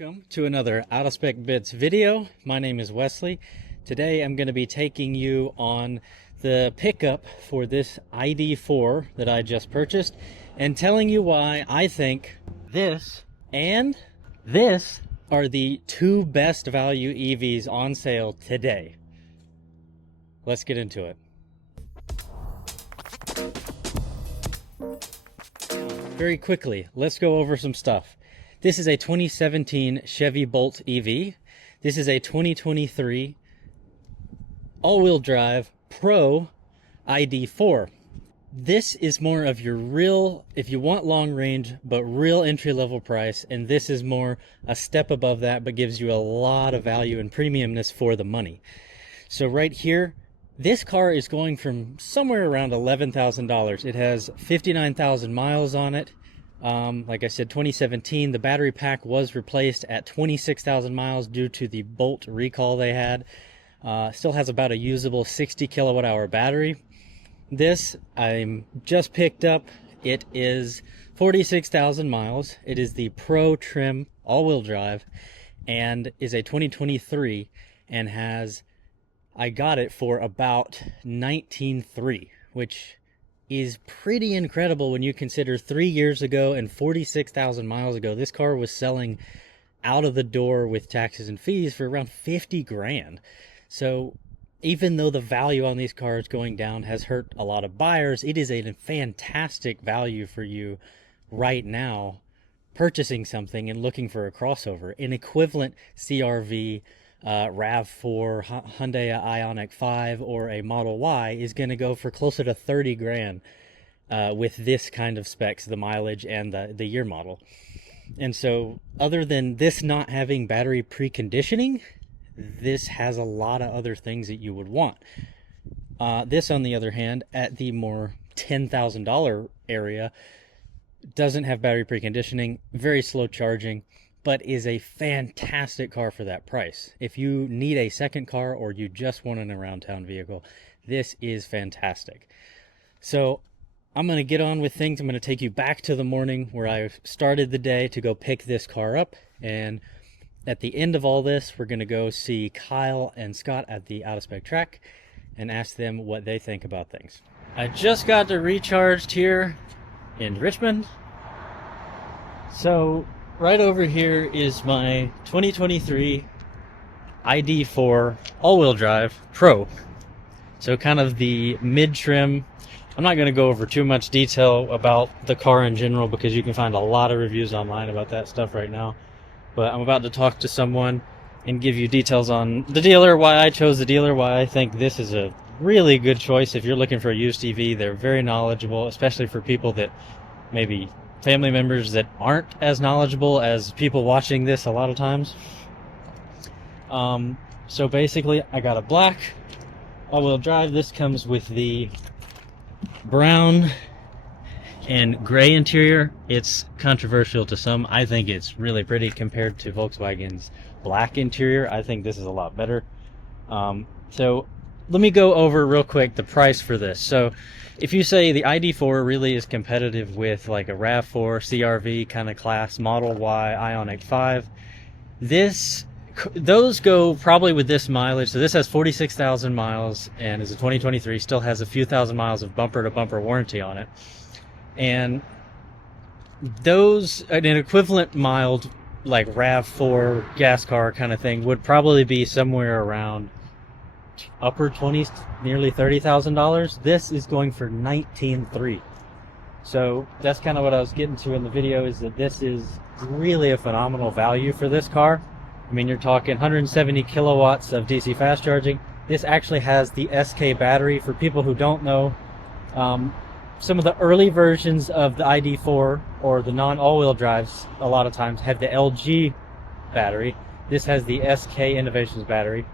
Welcome to another Out of Spec Bits video. My name is Wesley. Today I'm going to be taking you on the pickup for this ID.4 that I just purchased and telling you why I think this and this are the two best value EVs on sale today. Let's get into it. Very quickly, let's go over some stuff. This is a 2017 Chevy Bolt EV. This is a 2023 all-wheel drive Pro ID.4. This is more of your real, if you want long range, but real entry-level price, and this is more a step above that, but gives you a lot of value and premiumness for the money. So right here, this car is going from somewhere around $11,000. It has 59,000 miles on it. Like I said, 2017, the battery pack was replaced at 26,000 miles due to the Bolt recall they had. Still has about a usable 60 kilowatt hour battery. This I'm just picked up. It is 46,000 miles. It is the Pro trim all-wheel drive and is a 2023 and has, I got it for about 19.3, which is pretty incredible when you consider 3 years ago and 46,000 miles ago, this car was selling out of the door with taxes and fees for around 50 grand. So even though the value on these cars going down has hurt a lot of buyers, it is a fantastic value for you right now purchasing something and looking for a crossover. An equivalent CRV RAV4, Hyundai Ioniq 5, or a Model Y is going to go for closer to 30 grand with this kind of specs, the mileage and the year model. And so other than this not having battery preconditioning, this has a lot of other things that you would want. This, on the other hand, at the more $10,000 area, doesn't have battery preconditioning, very slow charging, but is a fantastic car for that price. If you need a second car or you just want an around town vehicle, this is fantastic. So I'm going to get on with things. I'm going to take you back to the morning where I started the day to go pick this car up. And at the end of all this, we're going to go see Kyle and Scott at the Out of Spec track and ask them what they think about things. I just got to recharged here in Richmond. So right over here is my 2023 ID.4 all-wheel drive Pro. So kind of the mid-trim. I'm not going to go over too much detail about the car in general because you can find a lot of reviews online about that stuff right now. But I'm about to talk to someone and give you details on the dealer, why I chose the dealer, why I think this is a really good choice if you're looking for a used EV. They're very knowledgeable, especially for people that maybe family members that aren't as knowledgeable as people watching this a lot of times. So basically, I got a black all-wheel drive. This comes with the brown and gray interior. It's controversial to some. I think it's really pretty compared to Volkswagen's black interior. I think this is a lot better. So let me go over real quick the price for this. So if you say the ID.4 really is competitive with like a RAV4, CRV kind of class, Model Y, Ioniq 5, those go probably with this mileage. So this has 46,000 miles and is a 2023, still has a few thousand miles of bumper-to-bumper warranty on it. And those, an equivalent mild like RAV4 gas car kind of thing would probably be somewhere around upper 20s, nearly $30,000. This is going for 19.3. So that's kind of what I was getting to in the video, is that this is really a phenomenal value for this car. I mean, you're talking 170 kilowatts of DC fast charging. This actually has the SK battery. For people who don't know, some of the early versions of the ID.4 or the non-all-wheel drives a lot of times had the LG battery. This has the SK Innovations battery,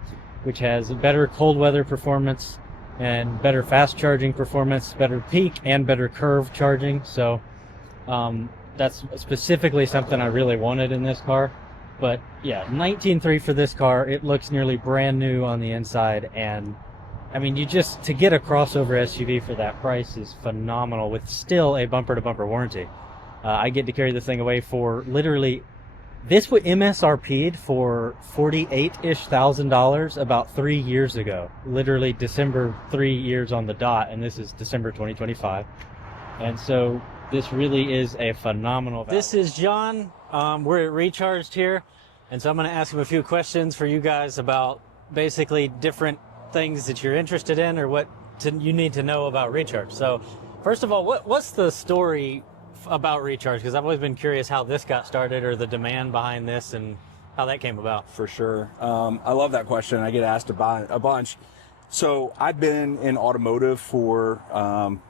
which has better cold weather performance and better fast charging performance, better peak and better curve charging. So that's specifically something I really wanted in this car. But yeah, 19.3 for this car. It looks nearly brand new on the inside, and I mean, to get a crossover SUV for that price is phenomenal with still a bumper to bumper warranty. I get to carry this thing away for literally This was MSRP'd for $48,000-ish about 3 years ago. Literally December, 3 years on the dot, and this is December 2025. And so this really is a phenomenal value. This is John. We're at Recharged here, and so I'm going to ask him a few questions for you guys about basically different things that you're interested in or what you need to know about Recharge. So first of all, what's the story about Recharge? Because I've always been curious how this got started or the demand behind this and how that came about. For sure. I love that question. I get asked a bunch. So I've been in automotive for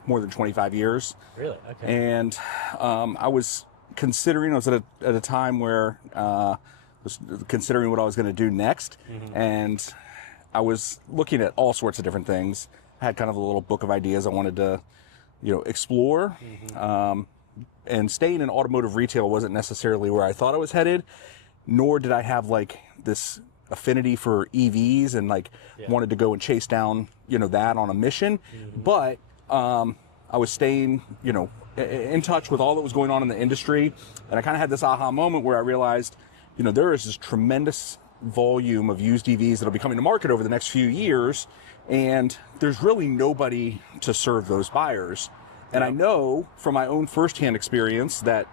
more than 25 years. Really? Okay. And I was at a time where I was considering what I was going to do next. Mm-hmm. And I was looking at all sorts of different things. I had kind of a little book of ideas I wanted to, explore. Mm-hmm. And staying in automotive retail wasn't necessarily where I thought I was headed, nor did I have like this affinity for EVs and wanted to go and chase down, that on a mission. Mm-hmm. But I was staying, in touch with all that was going on in the industry. And I kind of had this aha moment where I realized, there is this tremendous volume of used EVs that'll be coming to market over the next few years. And there's really nobody to serve those buyers. And I know from my own firsthand experience that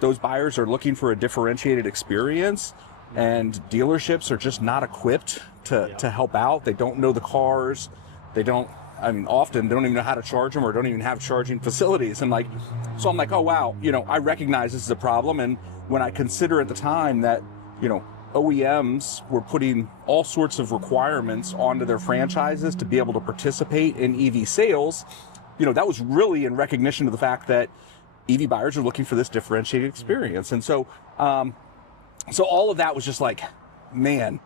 those buyers are looking for a differentiated experience, and dealerships are just not equipped to help out. They don't know the cars. Often they don't even know how to charge them or don't even have charging facilities. And so I'm like, oh wow, I recognize this is a problem. And when I consider at the time that, OEMs were putting all sorts of requirements onto their franchises to be able to participate in EV sales, that was really in recognition of the fact that EV buyers are looking for this differentiated experience. And so all of that was just like, man,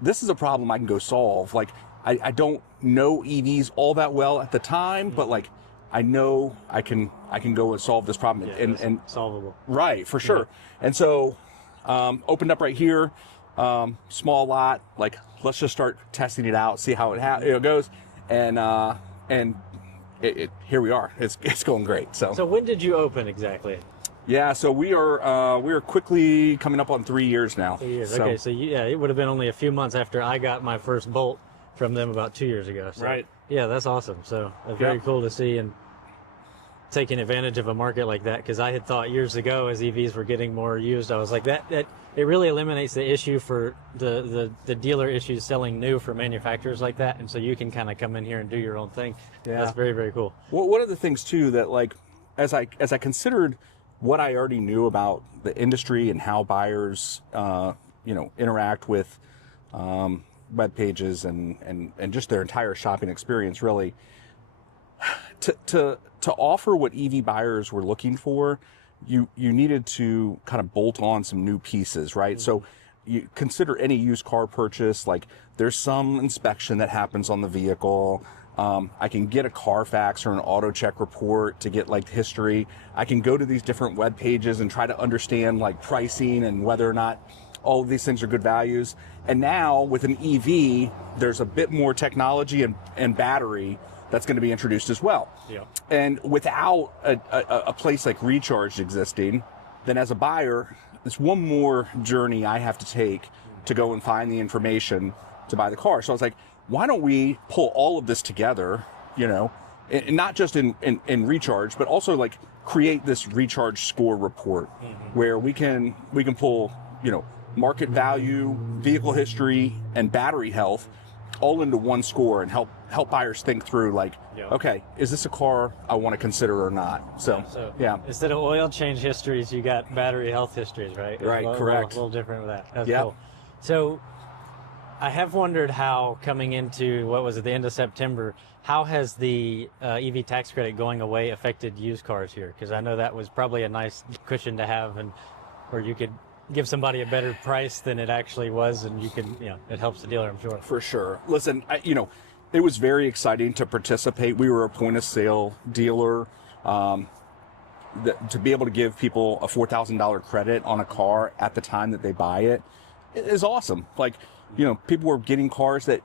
this is a problem I can go solve. I don't know EVs all that well at the time, but I know I can go and solve this problem. Yeah, and solvable. Right, for sure. Yeah. And so opened up right here, small lot, let's just start testing it out, see how it goes. And here we are. It's going great. So when did you open exactly? Yeah, so we are quickly coming up on 3 years now. 3 years. Okay, so it would have been only a few months after I got my first Bolt from them about 2 years ago. So, right. Yeah, that's awesome. So very cool to see and taking advantage of a market like that, because I had thought years ago as EVs were getting more used, I was like that it really eliminates the issue for the dealer issues selling new for manufacturers like that, and so you can kind of come in here and do your own thing. Yeah, that's very, very cool. Well, one of the things too that as I considered what I already knew about the industry and how buyers interact with web pages and just their entire shopping experience, really to offer what EV buyers were looking for, you needed to kind of bolt on some new pieces, right? Mm-hmm. So you consider any used car purchase, there's some inspection that happens on the vehicle. I can get a Carfax or an auto check report to get history. I can go to these different web pages and try to understand pricing and whether or not all of these things are good values. And now with an EV, there's a bit more technology and battery that's going to be introduced as well. Yeah. And without a place like Recharged existing, then as a buyer, it's one more journey I have to take to go and find the information to buy the car. So I was like, why don't we pull all of this together, and not just in Recharge, but also create this Recharge score report, mm-hmm. where we can pull, market value, vehicle history, and battery health all into one score and help buyers think through okay, is this a car I want to consider or not? So instead of oil change histories, you got battery health histories, right? Right, correct. A little different with that. That's cool. So I have wondered how, coming into the end of September, how has the EV tax credit going away affected used cars here? Because I know that was probably a nice cushion to have, and where you could give somebody a better price than it actually was, and you can, it helps the dealer, I'm sure. For sure. Listen, it was very exciting to participate. We were a point of sale dealer. To be able to give people a $4,000 credit on a car at the time that they buy it is awesome. People were getting cars that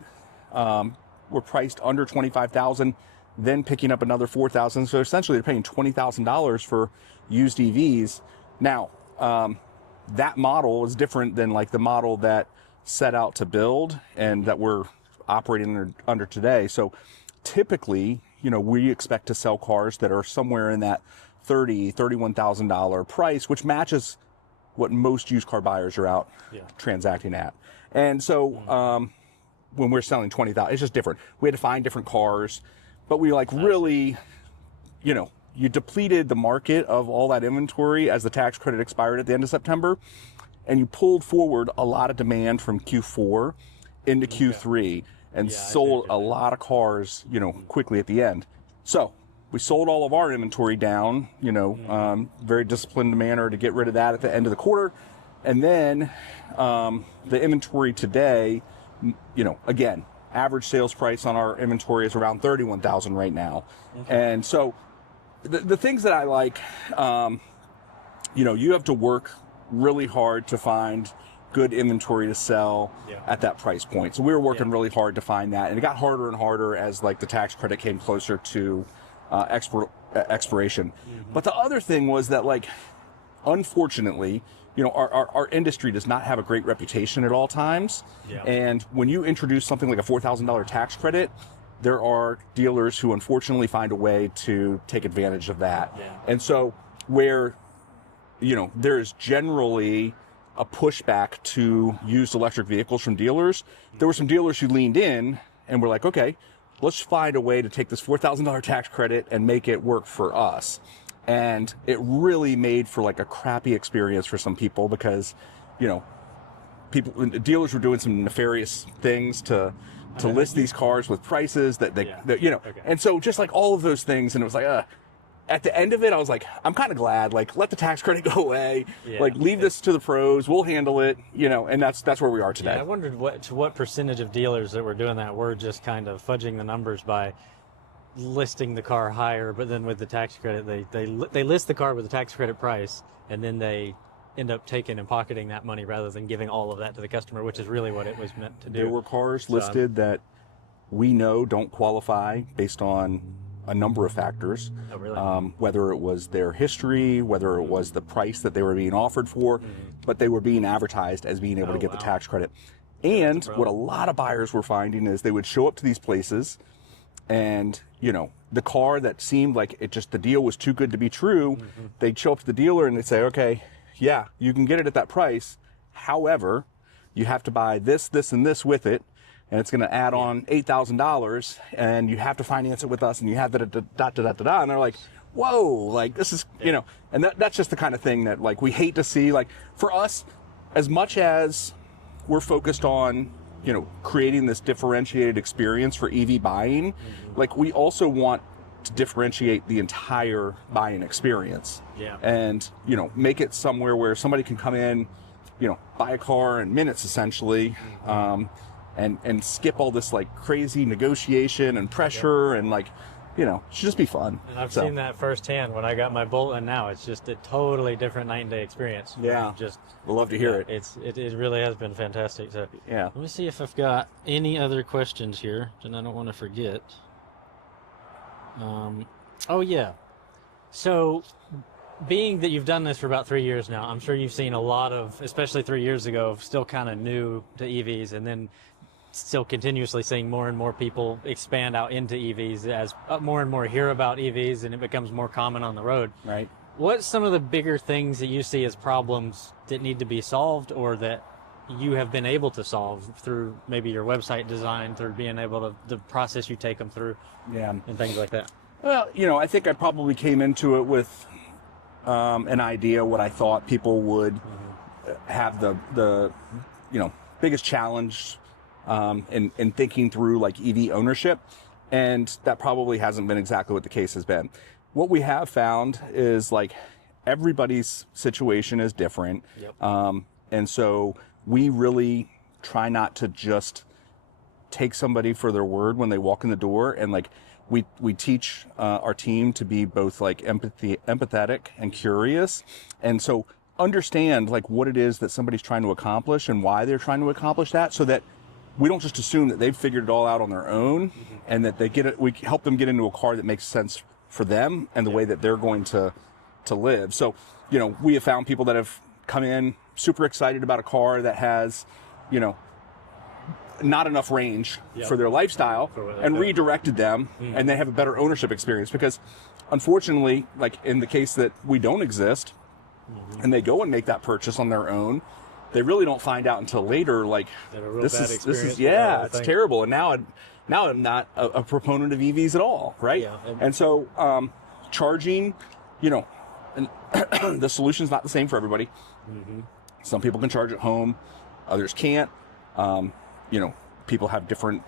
were priced under $25,000, then picking up another $4,000. So essentially, they're paying $20,000 for used EVs. Now, that model is different than like the model that set out to build and that we're operating under today. So typically, we expect to sell cars that are somewhere in that $31,000 price, which matches what most used car buyers are out transacting at. And so when we're selling 20,000, it's just different. We had to find different cars, but we really, you depleted the market of all that inventory as the tax credit expired at the end of September, and you pulled forward a lot of demand from Q4 into Q3 and sold a lot of cars, quickly at the end. So we sold all of our inventory down, very disciplined manner to get rid of that at the end of the quarter. And then the inventory today, again, average sales price on our inventory is around $31,000 right now. And so the things that I like, you have to work really hard to find good inventory to sell at that price point. So we were working really hard to find that, and it got harder and harder as the tax credit came closer to expiration. But the other thing was that unfortunately, our industry does not have a great reputation at all times. And when you introduce something like a $4,000 tax credit, there are dealers who unfortunately find a way to take advantage of that. And so where, there is generally a pushback to used electric vehicles from dealers, there were some dealers who leaned in and were like, okay, let's find a way to take this $4,000 tax credit and make it work for us. And it really made for a crappy experience for some people because, dealers were doing some nefarious things to list these cars with prices that and so just all of those things. And it was at the end of it, I was like, I'm kind of glad, let the tax credit go away, leave this to the pros, we'll handle it, and that's where we are today. I wondered what percentage of dealers that were doing that were just kind of fudging the numbers by listing the car higher, but then with the tax credit, they list the car with the tax credit price, and then they end up taking and pocketing that money rather than giving all of that to the customer, which is really what it was meant to do. There were cars listed that we know don't qualify based on a number of factors. Oh, really? Whether it was their history, whether it was the price that they were being offered for, but they were being advertised as being able to get the tax credit. And what a lot of buyers were finding is they would show up to these places and, the car that seemed like the deal was too good to be true, they'd show up to the dealer and they'd say, okay, yeah, you can get it at that price. However, you have to buy this, this, and this with it. And it's going to add on $8,000, and you have to finance it with us, and you have da-da-da-da-da. And they're like, whoa, this is, and that's just the kind of thing that, we hate to see. For us, as much as we're focused on, creating this differentiated experience for EV buying, we also want to differentiate the entire buying experience. And, make it somewhere where somebody can come in, buy a car in minutes, essentially, and skip all this crazy negotiation and pressure and it should just be fun. And I've seen that firsthand when I got my Bolt, and now it's just a totally different night and day experience. Yeah, we'll love to hear it. It really has been fantastic. So let me see if I've got any other questions here, and I don't want to forget. Oh yeah, so being that you've done this for about 3 years now, I'm sure you've seen a lot of, especially 3 years ago, still kind of new to EVs, and then still continuously seeing more and more people expand out into EVs as more and more hear about EVs and it becomes more common on the road. Right. What's some of the bigger things that you see as problems that need to be solved, or that you have been able to solve through maybe your website design, through being able to, the process you take them through, and things like that? Well, I think I probably came into it with an idea what I thought people would have the biggest challenge in thinking through EV ownership, and that probably hasn't been exactly what the case has been. What we have found is everybody's situation is different, and so we really try not to just take somebody for their word when they walk in the door, and we teach our team to be both empathetic and curious, and so understand what it is that somebody's trying to accomplish and why they're trying to accomplish that, so that we don't just assume that they've figured it all out on their own, and that we help them get into a car that makes sense for them and the way that they're going to live. So, we have found people that have come in super excited about a car that has, you know, not enough range for their lifestyle, and redirected them, and they have a better ownership experience. Because unfortunately, like in the case that we don't exist, and they go and make that purchase on their own, they really don't find out until later, like, this is it's terrible. And now I'm not a proponent of EVs at all, right? And so charging, you know, and the solution's not the same for everybody. Some people can charge at home, others can't. You know, people have different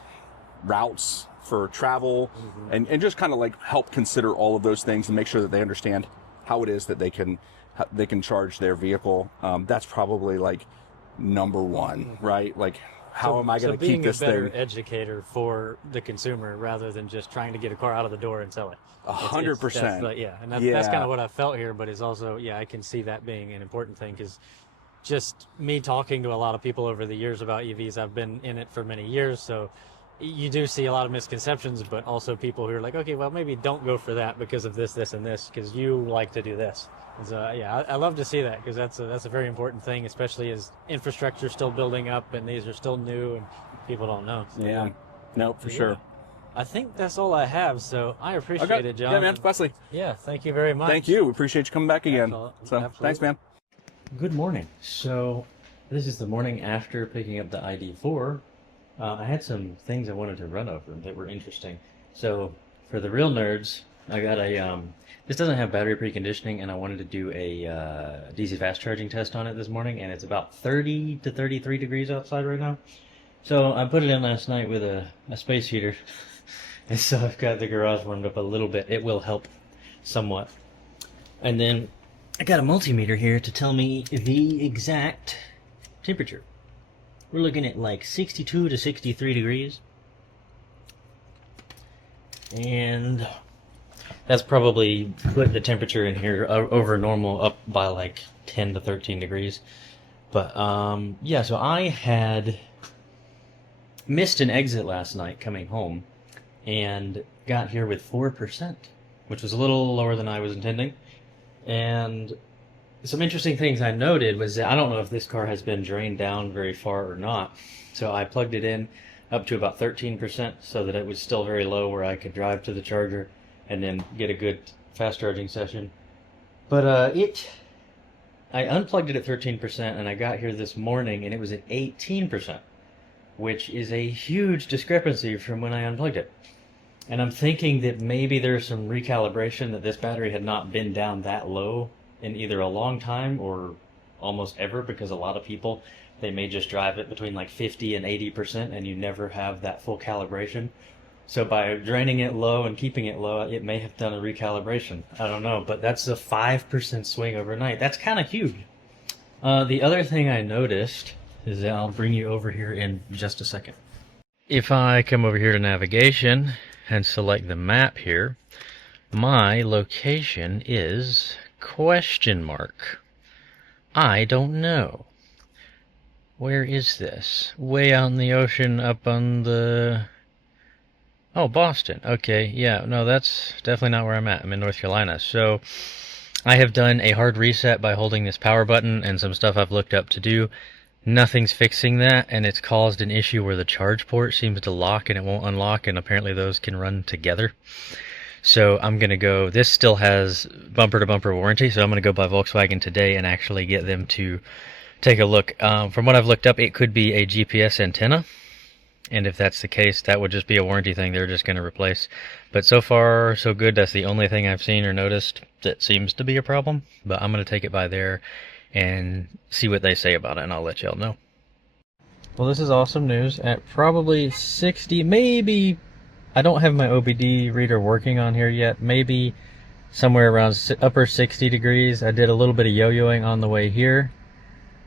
routes for travel, and just kind of like help consider all of those things and make sure that they understand how it is that they can charge their vehicle. That's probably like number one, right? Like, how am I going to keep this thing? Being a better educator for the consumer rather than just trying to get a car out of the door and sell it. 100%. Yeah, and that's kind of what I felt here, but it's also, I can see that being an important thing, because just me talking to a lot of people over the years about EVs, I've been in it for many years, so you do see a lot of misconceptions, but also people who are like, okay, well, maybe don't go for that because of this, this, and this, because you like to do this. And so, I love to see that, because that's a very important thing, especially as infrastructure is still building up and these are still new and people don't know. So, no, for sure. I think that's all I have, so I appreciate it, John. Yeah, man, Wesley. Yeah, thank you very much. Thank you. We appreciate you coming back again. Absolutely. Thanks, man. Good morning. So this is the morning after picking up the ID.4. I had some things I wanted to run over that were interesting. So for the real nerds, I got a, this doesn't have battery preconditioning, and I wanted to do a DC fast charging test on it this morning, and it's about 30 to 33 degrees outside right now. So I put it in last night with a space heater, and so I've got the garage warmed up a little bit. It will help somewhat. And then I got a multimeter here to tell me the exact temperature. We're looking at like 62 to 63 degrees. And that's probably put the temperature in here over normal up by like 10 to 13 degrees. But so I had missed an exit last night coming home and got here with 4%, which was a little lower than I was intending. And some interesting things I noted was that I don't know if this car has been drained down very far or not. So I plugged it in up to about 13% so that it was still very low where I could drive to the charger and then get a good fast charging session. But I unplugged it at 13% and I got here this morning and it was at 18%, which is a huge discrepancy from when I unplugged it. And I'm thinking that maybe there's some recalibration, that this battery had not been down that low in either a long time or almost ever, because a lot of people, they may just drive it between like 50 and 80% and you never have that full calibration. So by draining it low and keeping it low, it may have done a recalibration. I don't know, but that's a 5% swing overnight. That's kind of huge. The other thing I noticed is that I'll bring you over here in just a second. If I come over here to navigation and select the map here, my location is ? I don't know. Where is this? Way out in the ocean up on the... Oh, Boston. Okay, yeah, no, that's definitely not where I'm at. I'm in North Carolina. So I have done a hard reset by holding this power button and some stuff I've looked up to do. Nothing's fixing that, and it's caused an issue where the charge port seems to lock and it won't unlock, and apparently those can run together. So I'm going to go, this still has bumper-to-bumper warranty, so I'm going to go by Volkswagen today and actually get them to take a look. From what I've looked up, it could be a GPS antenna, and if that's the case, that would just be a warranty thing they're just going to replace. But so far, so good. That's the only thing I've seen or noticed that seems to be a problem, but I'm going to take it by there and see what they say about it, and I'll let y'all know. Well, this is awesome news. At probably 60, maybe, I don't have my OBD reader working on here yet, maybe somewhere around upper 60 degrees. I did a little bit of yo-yoing on the way here.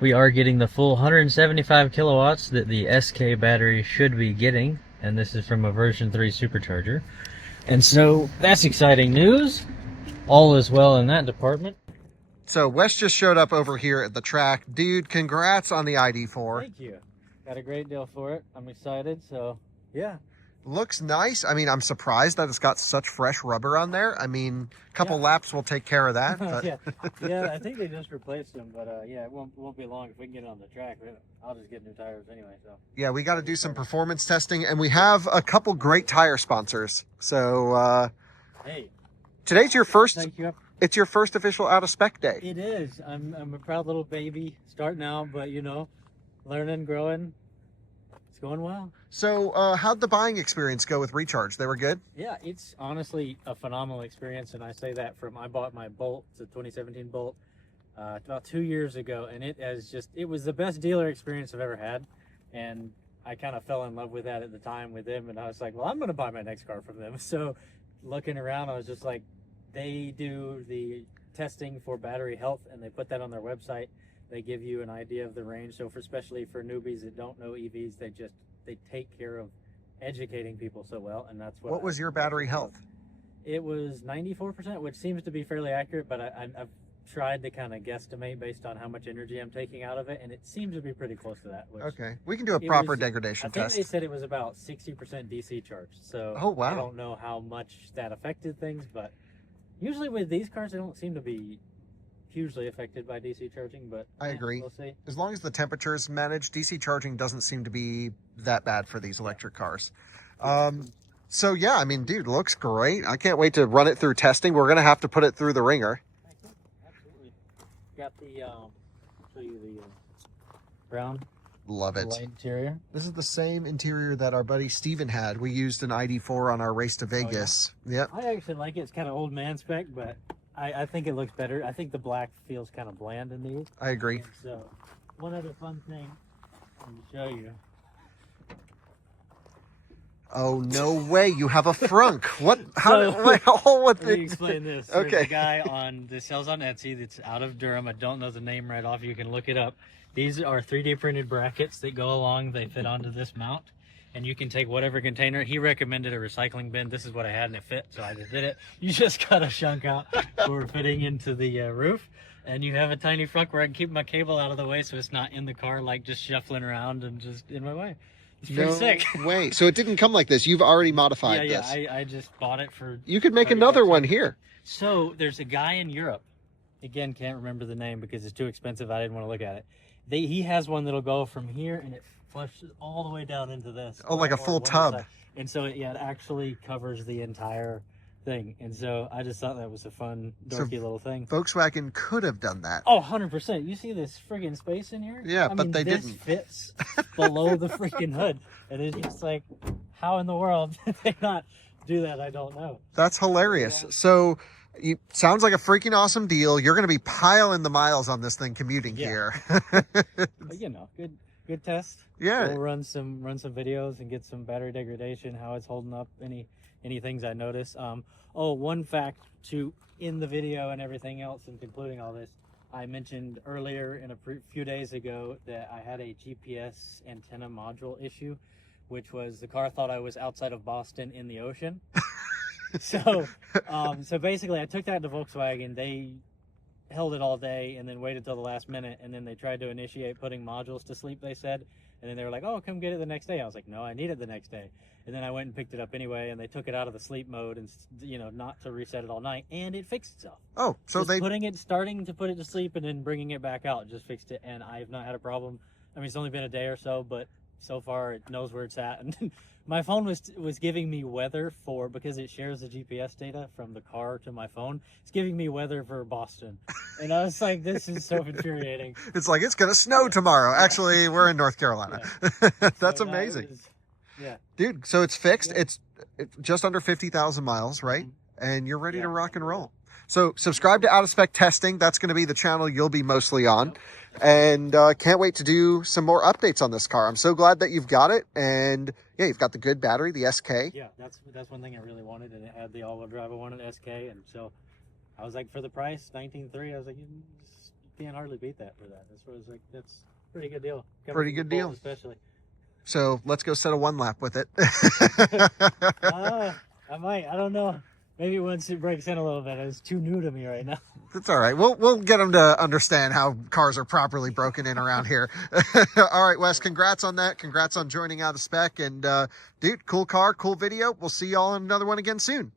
We are getting the full 175 kilowatts that the SK battery should be getting, and this is from a version 3 supercharger. And so that's exciting news. All is well in that department. So Wes just showed up over here at the track. Dude, congrats on the ID.4. Thank you. Got a great deal for it. I'm excited. So yeah, Looks nice. I mean, I'm surprised that it's got such fresh rubber on there. I mean, a couple laps will take care of that. But yeah, I think they just replaced them, but yeah, it won't be long if we can get it on the track. I'll just get new tires anyway. So yeah, we got to do some performance testing, and we have a couple great tire sponsors. So hey, today's your first. thank you. It's your first official out of spec day. It is. I'm a proud little baby starting out, but you know, learning, growing. It's going well. So how'd the buying experience go with Recharge? They were good? Yeah, it's honestly a phenomenal experience, and I say that from I bought my Bolt, it's a 2017 Bolt, about 2 years ago, and it was the best dealer experience I've ever had, and I kind of fell in love with that at the time with them, and I was like, well, I'm going to buy my next car from them. So looking around, I was just like, they do the testing for battery health, and they put that on their website. They give you an idea of the range. So especially for newbies that don't know EVs, they take care of educating people so well, and that's What was your battery health? It was 94%, which seems to be fairly accurate, but I've tried to kind of guesstimate based on how much energy I'm taking out of it, and it seems to be pretty close to that. Okay, we can do a proper degradation test. I think they said it was about 60% DC charge, so oh, wow. I don't know how much that affected things, but usually with these cars, they don't seem to be hugely affected by DC charging, but I agree. We'll see. As long as the temperature is managed, DC charging doesn't seem to be that bad for these electric cars. So yeah, I mean, dude, looks great. I can't wait to run it through testing. We're gonna have to put it through the ringer. Absolutely. Got the show you the brown. Love it. Light interior. This is the same interior that our buddy Steven had. We used an ID.4 on our race to Vegas. Oh, yeah? Yep. I actually like it. It's kind of old man spec, but I think it looks better. I think the black feels kind of bland in these. I agree. And so, one other fun thing I'm going to show you. Oh, no way. You have a frunk. What? Let me explain this. Okay. There's a guy that sells on Etsy that's out of Durham. I don't know the name right off. You can look it up. These are 3D printed brackets that go along. They fit onto this mount. And you can take whatever container. He recommended a recycling bin. This is what I had, and it fit, so I just did it. You just cut a chunk out for fitting into the roof, and you have a tiny frunk where I can keep my cable out of the way so it's not in the car, like just shuffling around and just in my way. It's pretty sick. Way. So it didn't come like this. You've already modified this. Yeah, I just bought it for... You could make another one here. So there's a guy in Europe. Again, can't remember the name because it's too expensive. I didn't want to look at it. He has one that'll go from here, and it flushes all the way down into this. Oh, like a full tub. And so it actually covers the entire thing. And so I just thought that was a fun, dorky little thing. Volkswagen could have done that. Oh, 100%. You see this friggin' space in here? Yeah, but they didn't. This fits below the freaking hood. And it's just like, how in the world did they not do that? I don't know. That's hilarious. Yeah. So... sounds like a freaking awesome deal. You're going to be piling the miles on this thing commuting here. But, you know, good test. Yeah. We'll run some videos and get some battery degradation, how it's holding up, any things I notice. One fact too, in the video and everything else, and concluding all this, I mentioned earlier in a few days ago that I had a GPS antenna module issue, which was the car thought I was outside of Boston in the ocean. So basically I took that to Volkswagen. They held it all day and then waited till the last minute, and then they tried to initiate putting modules to sleep, they said, and then they were like, oh, come get it the next day. I was like, no, I need it the next day. And then I went and picked it up anyway, and they took it out of the sleep mode and, you know, not to reset it all night, and it fixed itself. Oh, so starting to put it to sleep and then bringing it back out just fixed it, and I've not had a problem. I mean, it's only been a day or so, but so far it knows where it's at. And my phone was giving me weather because it shares the GPS data from the car to my phone. It's giving me weather for Boston. And I was like, this is so infuriating. It's like, it's going to snow tomorrow. Actually, we're in North Carolina. Yeah. That's amazing. Yeah. Dude, so it's fixed. Yeah. It's just under 50,000 miles, right? Mm-hmm. And you're ready to rock and roll. So subscribe to Out of Spec Testing. That's going to be the channel you'll be mostly on. Yep. And can't wait to do some more updates on this car. I'm so glad that you've got it. And yeah, you've got the good battery, the SK. Yeah, that's one thing I really wanted. And it had the all-wheel drive I wanted, SK. And so I was like, for the price, $19,300, I was like, you can't hardly beat that for that. That's what I was like, that's a pretty good deal. Pretty good deal. Especially. So let's go set a one lap with it. I might. I don't know. Maybe once it breaks in a little bit, it's too new to me right now. That's all right. We'll get them to understand how cars are properly broken in around here. All right, Wes, congrats on that. Congrats on joining Out of Spec. And dude, cool car, cool video. We'll see y'all in another one again soon.